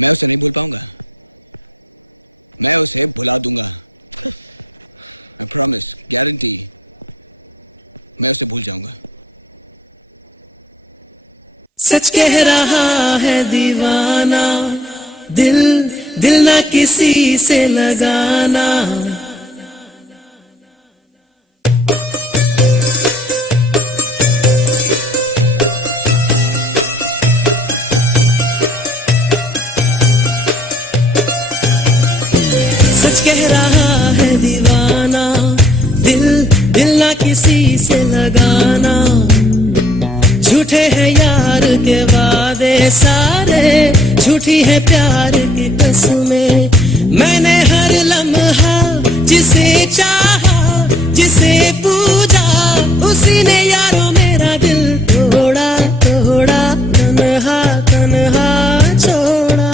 मैं उसे नहीं भूल पाऊंगा, मैं उसे भुला दूंगा। प्रॉमिस, गारंटी, मैं उसे भूल जाऊंगा। सच कह रहा है दीवाना, दिल दिल ना किसी से लगाना। सच कह रहा है दीवाना, दिल दिल ना किसी से लगाना। झूठे हैं यार के वादे सारे, झूठी है प्यार की कसमें। मैंने हर लम्हा जिसे चाहा, जिसे पूजा, उसी ने यारों मेरा दिल तोड़ा तोड़ा, तन्हा तन्हा छोड़ा।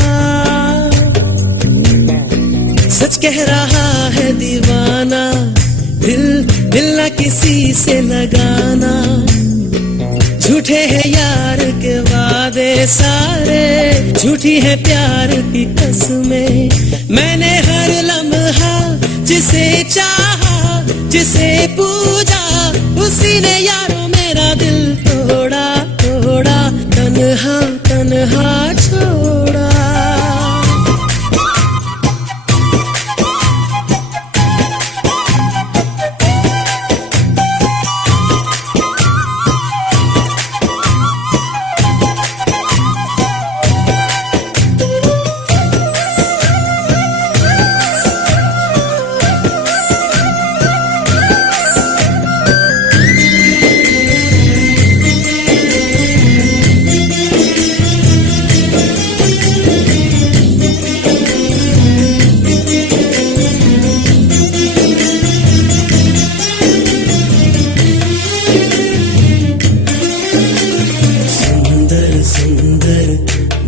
सच कह रहा है दीवाना, दिल दिल ना किसी से लगाना। झूठे हैं यार के वादे सारे, झूठी है प्यार की कसमें। मैंने हर लम्हा जिसे चाहा, जिसे पूजा, उसी ने यारों मेरा दिल तोड़ा तोड़ा, तन्हा तन्हा छोड़ा।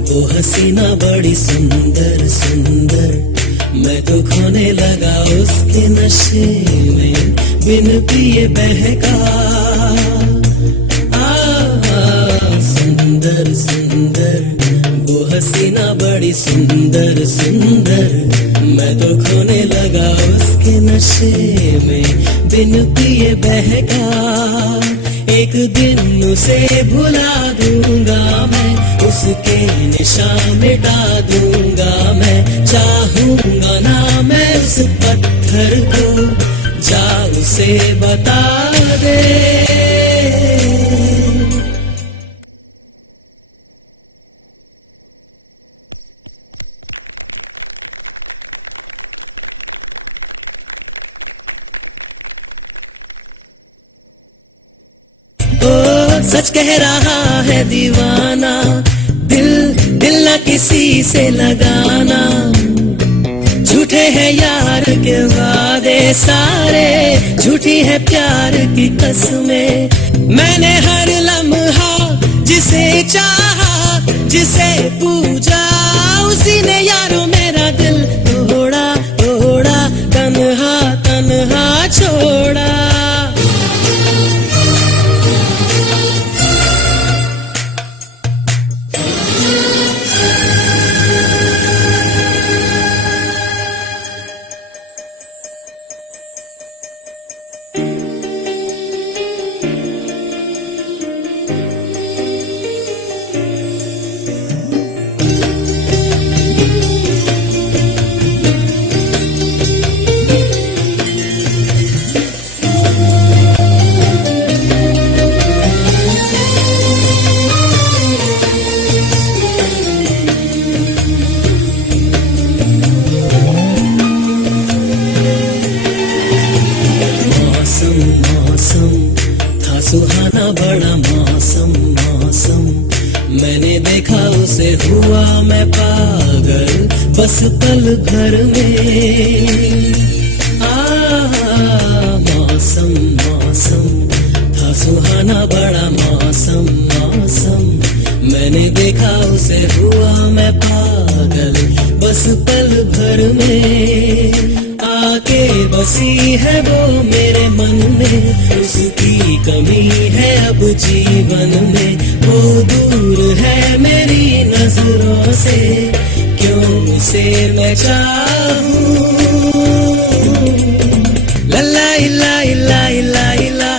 वो हसीना बड़ी सुंदर सुंदर, मैं तो खोने लगा उसके नशे में, बिन पिए बहका। सुंदर सुंदर वो हसीना बड़ी सुंदर सुंदर, मैं तो खोने लगा उसके नशे में, बिन पिए बहका। एक दिन उसे भुला दूंगा मैं, उसके निशान मिटा दूंगा मैं। चाहूंगा ना मैं उस पत्थर को, जा उसे बता दे। सच कह रहा है दीवाना, दिल दिल ना किसी से लगाना। झूठे हैं यार के वादे सारे, झूठी है प्यार की कसमें। मैंने हर लम्हा जिसे चाहा, जिसे पूजा, उसी ने यारों मेरा दिल तोड़ा तोड़ा, तन्हा तन्हा छोड़ा। सुहाना बड़ा मौसम मौसम, मैंने देखा उसे हुआ मैं पागल, बस पल भर में। मौसम मौसम था सुहाना बड़ा मौसम मौसम, मैंने देखा उसे हुआ मैं पागल, बस पल भर में। आके बसी है वो मेरे मन में, उसकी कमी है अब जीवन में। वो दूर है मेरी नजरों से, क्यों जिसे मैं चाहूं ला ला ला ला ला ला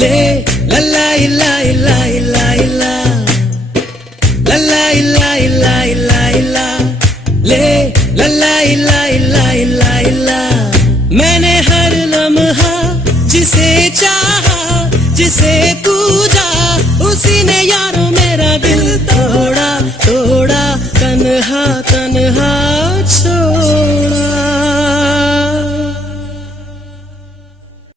ले ला ला ला ला ला ला ला ला ला ला ला ला ले ला ला ला ला ला ला मैंने हर लम्हा जिसे चाहा जिसे पूजा उसी ने यार